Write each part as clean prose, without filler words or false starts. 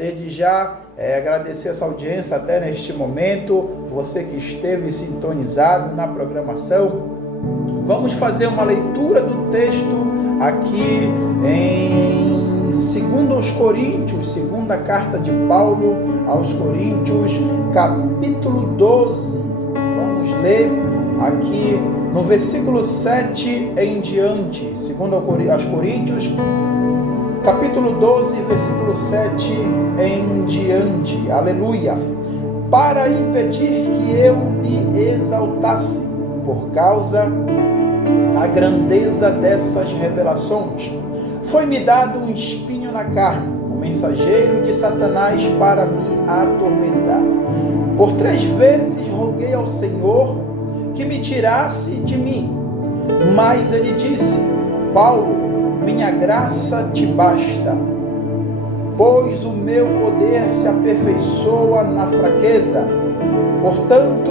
desde já agradecer essa audiência até neste momento, você que esteve sintonizado na programação. Vamos fazer uma leitura do texto aqui em 2 Coríntios, segunda carta de Paulo aos Coríntios, capítulo 12. Vamos ler aqui no versículo 7 em diante, 2 aos Coríntios, capítulo 12, versículo 7 em diante. Aleluia! Para impedir que eu me exaltasse por causa da grandeza dessas revelações, foi-me dado um espinho na carne, um mensageiro de Satanás para me atormentar. Por 3 vezes roguei ao Senhor que me tirasse de mim, mas ele disse: Paulo, minha graça te basta, pois o meu poder se aperfeiçoa na fraqueza. Portanto,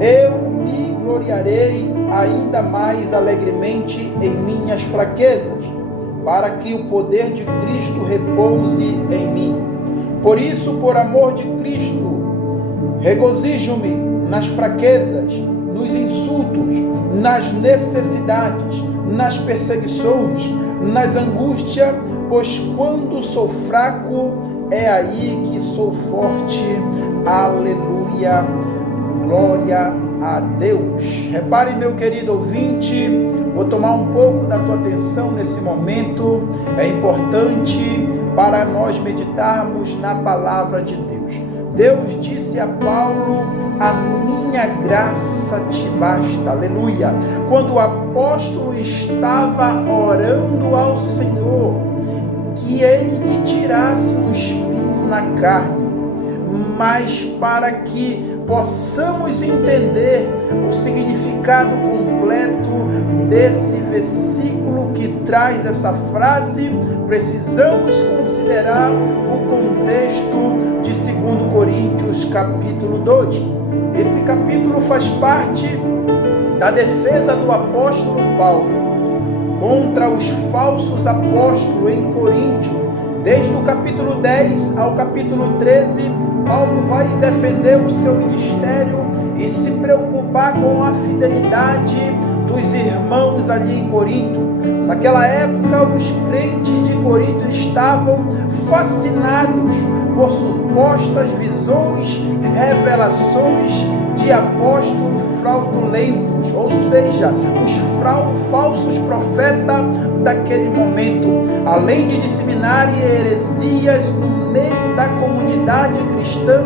eu me gloriarei ainda mais alegremente em minhas fraquezas, para que o poder de Cristo repouse em mim. Por isso, por amor de Cristo, regozijo-me nas fraquezas, nos insultos, nas necessidades, nas perseguições, nas angústias, pois quando sou fraco, é aí que sou forte. Aleluia, glória a Deus. Repare, meu querido ouvinte, vou tomar um pouco da tua atenção nesse momento. É importante para nós meditarmos na palavra de Deus. Deus disse a Paulo: a minha graça te basta. Aleluia. Quando o apóstolo estava orando ao Senhor que ele lhe tirasse um espinho na carne, mas para que possamos entender o significado completo desse versículo que traz essa frase, precisamos considerar o contexto de 2 Coríntios capítulo 2. Esse capítulo faz parte da defesa do apóstolo Paulo contra os falsos apóstolos em Corinto. Desde o capítulo 10 ao capítulo 13, Paulo vai defender o seu ministério e se preocupar com a fidelidade dos irmãos ali em Corinto. Naquela época, os crentes de Corinto estavam fascinados por supostas visões, revelações de apóstolos fraudulentos, ou seja, os falsos profetas daquele momento. Além de disseminarem heresias no meio da comunidade cristã,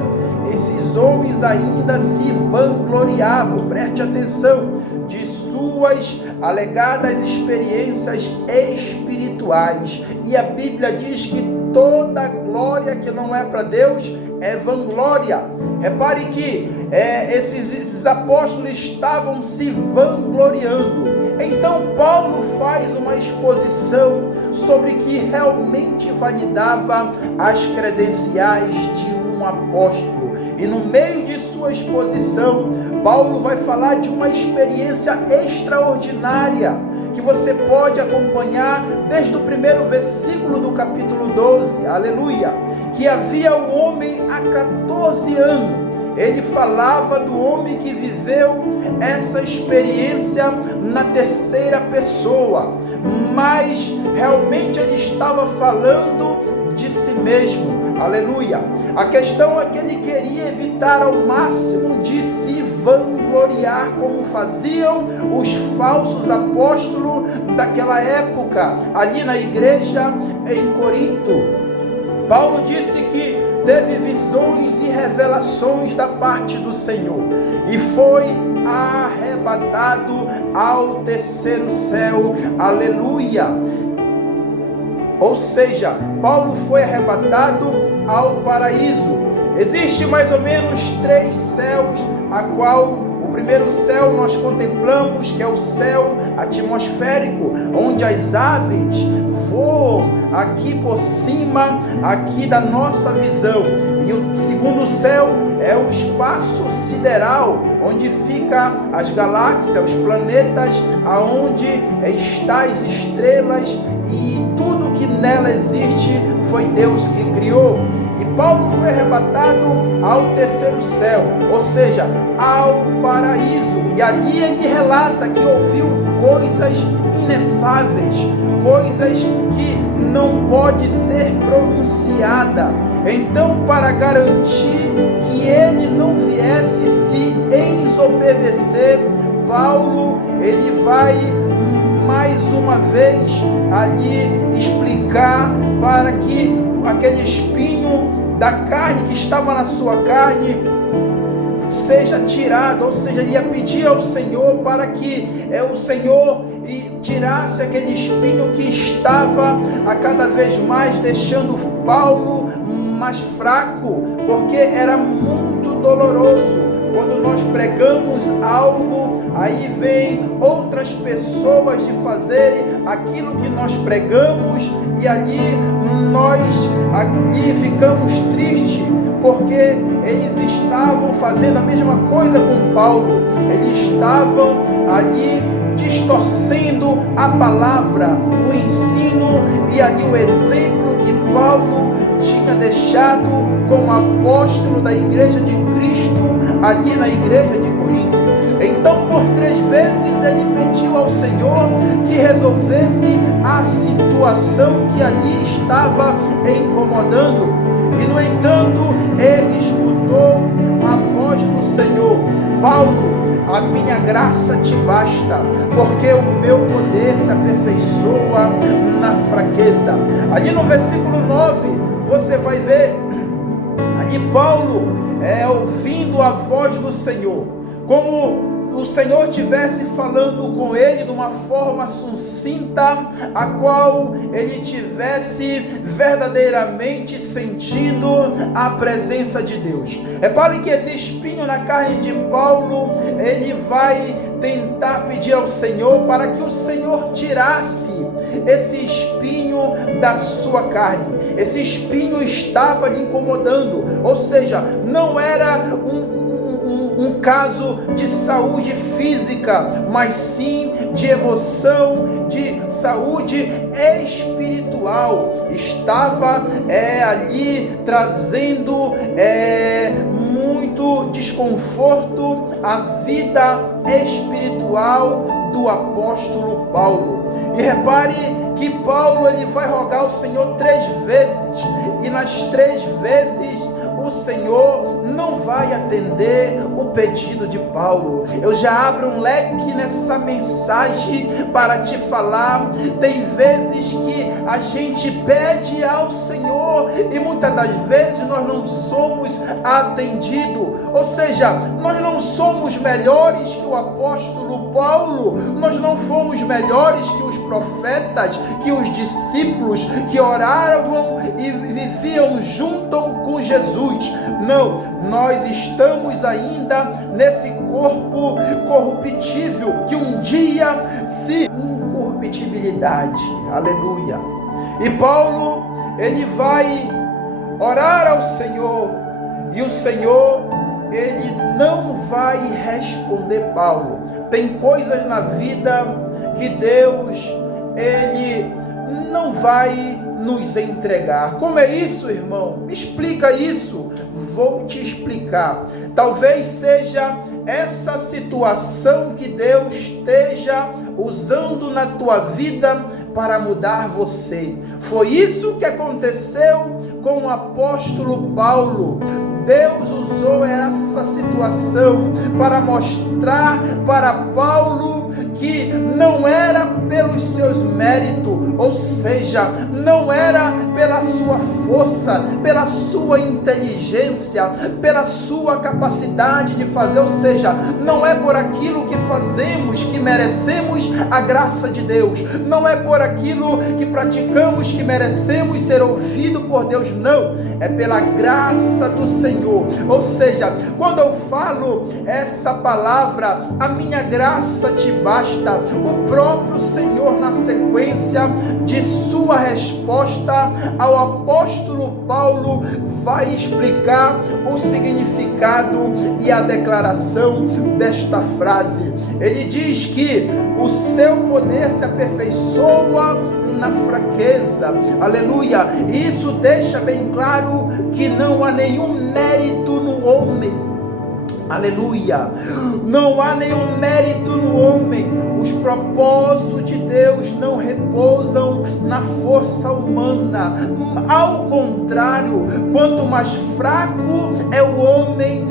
esses homens ainda se vangloriavam, preste atenção, de suas alegadas experiências espirituais. E a Bíblia diz que toda glória que não é para Deus é vanglória. Repare que esses apóstolos estavam se vangloriando. Então Paulo faz uma exposição sobre que realmente validava as credenciais de um apóstolo. E no meio de sua exposição, Paulo vai falar de uma experiência extraordinária que você pode acompanhar desde o primeiro versículo do capítulo 12, aleluia, que havia um homem há 14 anos. Ele falava do homem que viveu essa experiência na terceira pessoa, mas realmente ele estava falando de si mesmo, aleluia. A questão é que ele queria evitar ao máximo de se vangloriar como faziam os falsos apóstolos daquela época, ali na igreja em Corinto. Paulo disse que teve visões e revelações da parte do Senhor e foi arrebatado ao terceiro céu, aleluia. Ou seja, Paulo foi arrebatado ao paraíso. Existe mais ou menos 3 céus, a qual o primeiro céu nós contemplamos, que é o céu atmosférico, onde as aves voam aqui por cima, aqui da nossa visão. E o segundo céu é o espaço sideral, onde fica as galáxias, os planetas, aonde estão as estrelas e tudo que nela existe foi Deus que criou. E Paulo foi arrebatado ao terceiro céu, ou seja, ao paraíso. E ali ele relata que ouviu coisas inefáveis, coisas que não pode ser pronunciada. Então, para garantir que ele não viesse se ensoberbecer, Paulo, ele vai mais uma vez ali explicar para que aquele espinho da carne que estava na sua carne seja tirado, ou seja, ele ia pedir ao Senhor para que o Senhor tirasse aquele espinho que estava a cada vez mais deixando Paulo mais fraco, porque era muito doloroso. Quando nós pregamos algo, aí vem outras pessoas de fazerem aquilo que nós pregamos, e ali nós ficamos tristes, porque eles estavam fazendo a mesma coisa com Paulo. Eles estavam ali distorcendo a palavra, o ensino e ali o exemplo que Paulo tinha deixado como apóstolo da igreja de Cristo ali na igreja de Corinto. Então, por 3 vezes ele pediu ao Senhor que resolvesse a situação que ali estava incomodando. E no entanto, ele escutou a voz do Senhor: Paulo, a minha graça te basta, porque o meu poder se aperfeiçoa na fraqueza. Ali no versículo 9, você vai ver ali Paulo ouvindo a voz do Senhor, como o Senhor estivesse falando com ele de uma forma sucinta, a qual ele tivesse verdadeiramente sentindo a presença de Deus. Repare que esse espinho na carne de Paulo, ele vai tentar pedir ao Senhor para que o Senhor tirasse esse espinho da sua carne. Esse espinho estava lhe incomodando, ou seja, não era um caso de saúde física, mas sim de emoção, de saúde espiritual. Estava ali trazendo muito desconforto à vida espiritual do apóstolo Paulo. E repare que Paulo ele vai rogar ao Senhor 3 vezes, e nas 3 vezes o Senhor não vai atender o pedido de Paulo. Eu já abro um leque nessa mensagem para te falar. Tem vezes que a gente pede ao Senhor e muitas das vezes nós não somos atendidos. Ou seja, nós não somos melhores que o apóstolo Paulo, nós não fomos melhores que os profetas, que os discípulos que oravam e viviam junto com Jesus. Não, nós estamos ainda nesse corpo corruptível, que um dia se incorruptibilidade. Aleluia. E Paulo, ele vai orar ao Senhor, e o Senhor, ele não vai responder Paulo. Tem coisas na vida que Deus, ele não vai nos entregar. Como é isso, irmão? Me explica isso. Vou te explicar. Talvez seja essa situação que Deus esteja usando na tua vida para mudar você. Foi isso que aconteceu com o apóstolo Paulo. Deus usou essa situação para mostrar para Paulo que não era pelos seus méritos, ou seja, não era pela sua força, pela sua inteligência, pela sua capacidade de fazer, ou seja, não é por aquilo que fazemos que merecemos a graça de Deus, não é por aquilo que praticamos que merecemos ser ouvido por Deus, não, é pela graça do Senhor. Ou seja, quando eu falo essa palavra, a minha graça te basta, o próprio Senhor, na sequência de sua resposta ao apóstolo Paulo, vai explicar o significado e a declaração desta frase. Ele diz que o seu poder se aperfeiçoa na fraqueza. Aleluia. Isso deixa bem claro que não há nenhum mérito no homem. Aleluia. Não há nenhum mérito no homem. Os propósitos de Deus não repousam na força humana. Ao contrário, quanto mais fraco é o homem,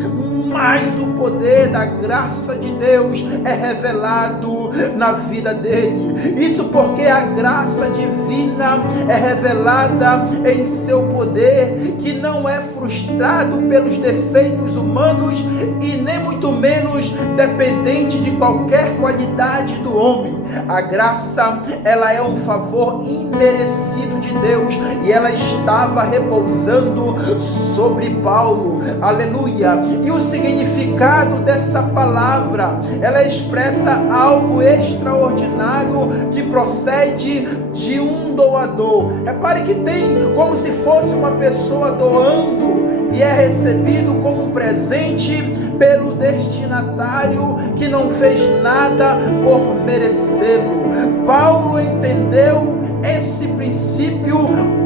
mais o poder da graça de Deus é revelado na vida dele. Isso porque a graça divina é revelada em seu poder, que não é frustrado pelos defeitos humanos e nem muito menos dependente de qualquer qualidade do homem. A graça, ela é um favor imerecido de Deus, e ela estava repousando sobre Paulo. Aleluia. E o significado dessa palavra, ela expressa algo extraordinário que procede de um doador. Repare que tem como se fosse uma pessoa doando, e é recebido como um presente pelo destinatário que não fez nada por merecê-lo. Paulo entendeu esse princípio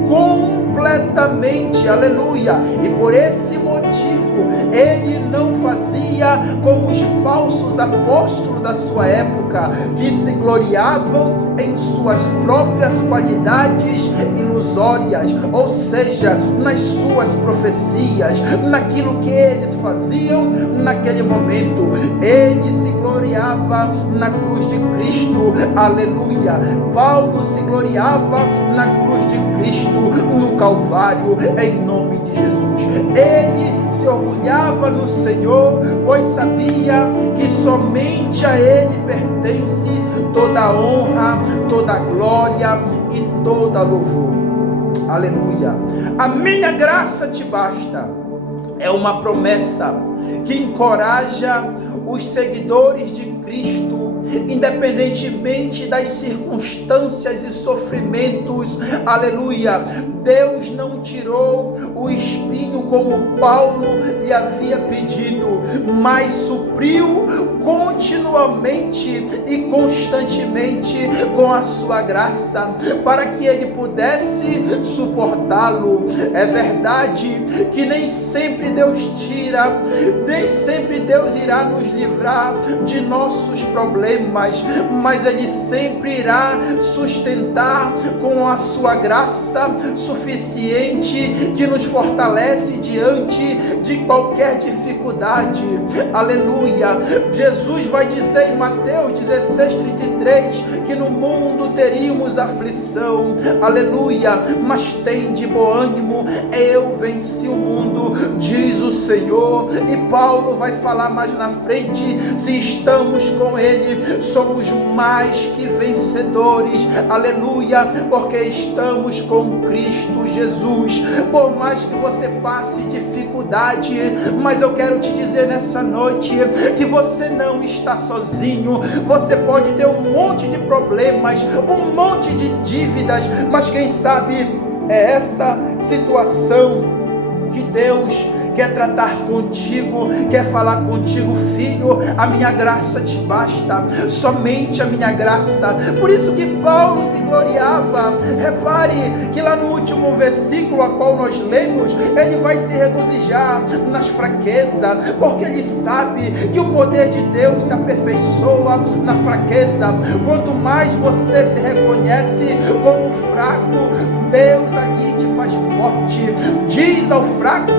completamente, aleluia, e por esse motivo ele não fazia como os falsos apóstolos da sua época, que se gloriavam em suas próprias qualidades ilusórias, ou seja, nas suas profecias, naquilo que eles faziam naquele momento. Ele se gloriava na cruz de Cristo, aleluia. Paulo se gloriava na cruz de Cristo no Calvário, em nome de Jesus. Ele se orgulhava no Senhor, pois sabia que somente a Ele pertence toda a honra, toda a glória e toda a louvor. Aleluia. A minha graça te basta é uma promessa que encoraja os seguidores de Cristo, independentemente das circunstâncias e sofrimentos. Aleluia. Deus não tirou o espinho como Paulo lhe havia pedido, mas supriu continuamente e constantemente com a sua graça, para que ele pudesse suportá-lo. É verdade que nem sempre Deus tira, nem sempre Deus irá nos livrar de nossos problemas, mas Ele sempre irá sustentar com a sua graça suficiente, que nos fortalece diante de qualquer dificuldade. Aleluia. Jesus vai dizer em Mateus 16:33 que no mundo teríamos aflição. Aleluia. Mas tende bom ânimo, eu venci o mundo, diz o Senhor. E Paulo vai falar mais na frente: se estamos com Ele, somos mais que vencedores. Aleluia. Porque estamos com Cristo Jesus. Por mais que você passe dificuldade, mas eu quero te dizer nessa noite que você não está sozinho. Você pode ter um monte de problemas, um monte de dívidas, mas quem sabe é essa situação que Deus quer tratar contigo, quer falar contigo: filho, a minha graça te basta, somente a minha graça. Por isso que Paulo se gloriava. Repare que lá no último versículo a qual nós lemos, ele vai se regozijar nas fraquezas, porque ele sabe que o poder de Deus se aperfeiçoa na fraqueza. Quanto mais você se reconhece como fraco, Deus ali te faz forte. Diz ao fraco: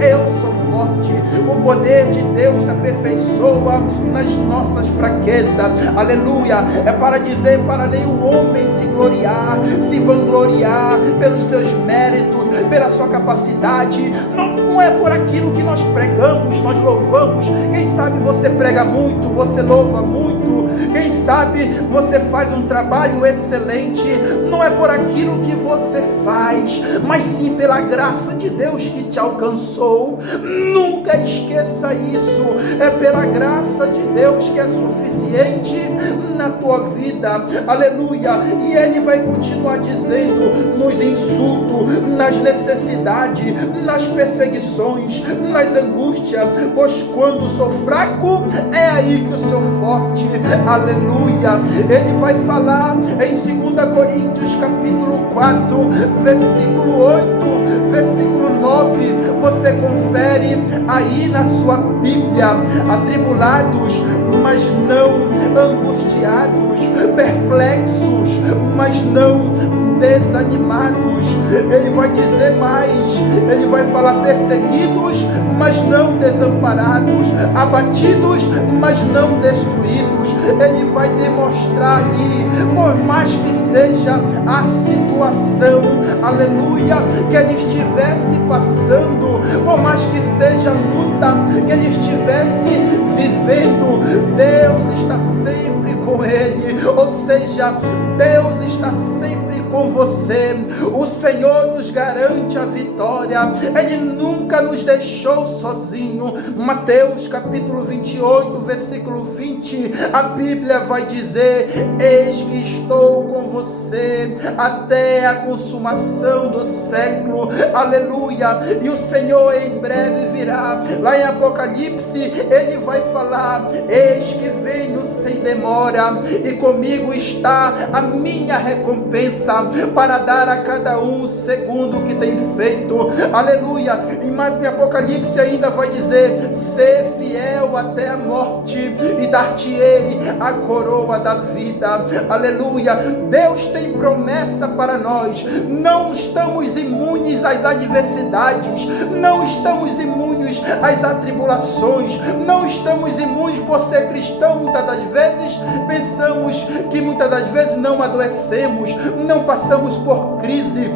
eu sou forte. O poder de Deus se aperfeiçoa nas nossas fraquezas. Aleluia. É para dizer para nenhum homem se gloriar, se vangloriar pelos teus méritos, pela sua capacidade. Não é por aquilo que nós pregamos, nós louvamos. Quem sabe você prega muito, você louva muito. Quem sabe você faz um trabalho excelente. Não é por aquilo que você faz, mas sim pela graça de Deus que te alcançou. Nunca esqueça isso. É pela graça de Deus que é suficiente na tua vida. Aleluia. E Ele vai continuar dizendo: nos insultos, nas necessidades, nas perseguições, nas angústias, pois quando sou fraco, é aí que eu sou forte. aleluia. Ele vai falar em 2 Coríntios capítulo 4, versículo 8, versículo 9, você confere aí na sua Bíblia: atribulados, mas não angustiados, perplexos, mas não desanimados. Ele vai dizer mais, ele vai falar: perseguidos, mas não desamparados, abatidos, mas não destruídos. Ele vai demonstrar ali, por mais que seja a situação, aleluia, que ele estivesse passando, por mais que seja a luta que ele estivesse vivendo, Deus está sempre com ele, ou seja, Deus está sempre com você. O Senhor nos garante a vitória, Ele nunca nos deixou sozinho. Mateus capítulo 28, versículo 20, a Bíblia vai dizer: eis que estou com você até a consumação do século, aleluia. E o Senhor em breve virá. Lá em Apocalipse ele vai falar: eis que venho sem demora, e comigo está a minha recompensa, para dar a cada um segundo o que tem feito, aleluia. Em Apocalipse ainda vai dizer: ser fiel até a morte, e dar-te-ei a coroa da vida, aleluia. Deus tem promessa para nós. Não estamos imunes às adversidades, não estamos imunes às atribulações, não estamos imunes por ser cristão. Muitas das vezes pensamos que muitas das vezes não adoecemos, não passamos por crise,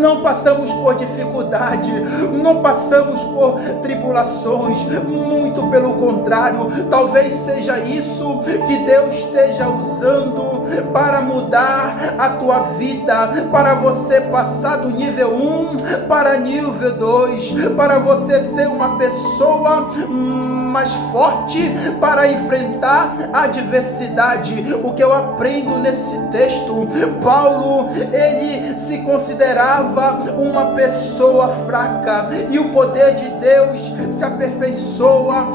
não passamos por dificuldade, não passamos por tribulações, muito pelo contrário. Talvez seja isso que Deus esteja usando para mudar a tua vida, para você passar do nível 1 para nível 2, para você ser uma pessoa mais forte para enfrentar a adversidade. O que eu aprendo nesse texto, Paulo, ele se considerava uma pessoa fraca, e o poder de Deus se aperfeiçoa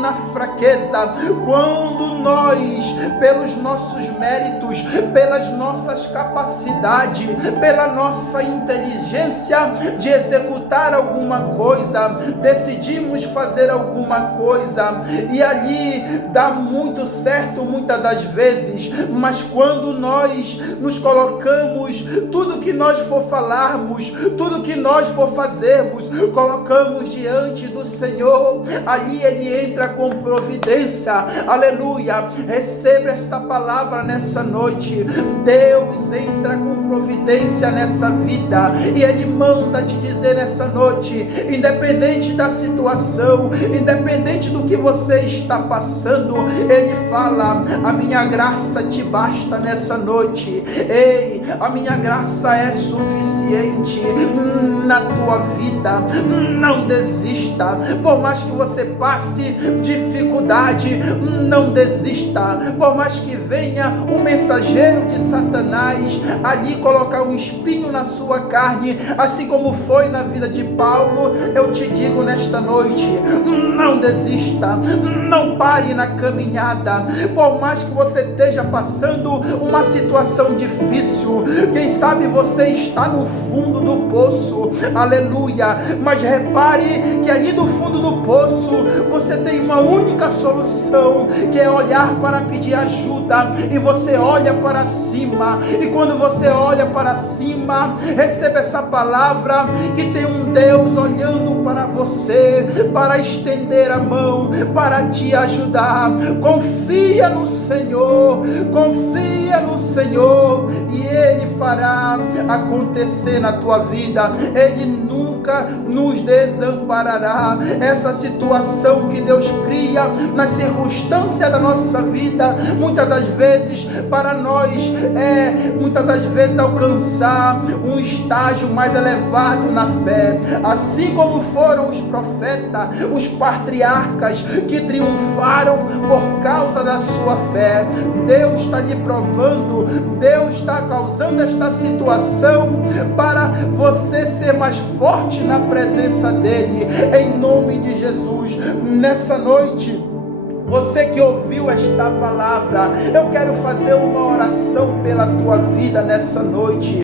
na fraqueza. Quando nós, pelos nossos méritos, pelas nossas capacidades, pela nossa inteligência de executar alguma coisa, decidimos fazer alguma coisa, e ali dá muito certo muitas das vezes, mas quando nós nos colocamos, tudo que nós for falarmos, tudo que nós for fazermos, colocamos diante do Senhor, aí Ele entra com providência, aleluia. Receba esta palavra nessa noite. Deus entra com providência nessa vida, e Ele manda te dizer nessa noite: independente da situação, independente do que você está passando, Ele fala: a minha graça te basta nessa noite. Ei, a minha graça é suficiente na tua vida. Não desista, por mais que você passe dificuldade, não desista. Por mais que venha um mensageiro de Satanás ali colocar um espinho na sua carne, assim como foi na vida de Paulo, eu te digo nesta noite: não desista, não pare na caminhada. Por mais que você esteja passando uma situação difícil, quem sabe você está no fundo do poço, aleluia, mas repare que ali do fundo do poço você tem uma única solução, que é olhar para pedir ajuda, e você olha para cima, e quando você olha para cima, receba essa palavra que tem um Deus olhando para você, para estender a mão, para te ajudar. Confia no Senhor, confia no Senhor, e Ele fará acontecer na tua vida. Ele nunca nos desamparará. Essa situação que Deus cria nas circunstâncias da nossa vida, muitas das vezes para nós muitas das vezes alcançar um estágio mais elevado na fé, assim como foram os profetas, os patriarcas que triunfaram por causa da sua fé. Deus está lhe provando, Deus está causando esta situação para você ser mais forte na presença dele, em nome de Jesus. Nessa noite Você que ouviu esta palavra, eu quero fazer uma oração pela tua vida nessa noite.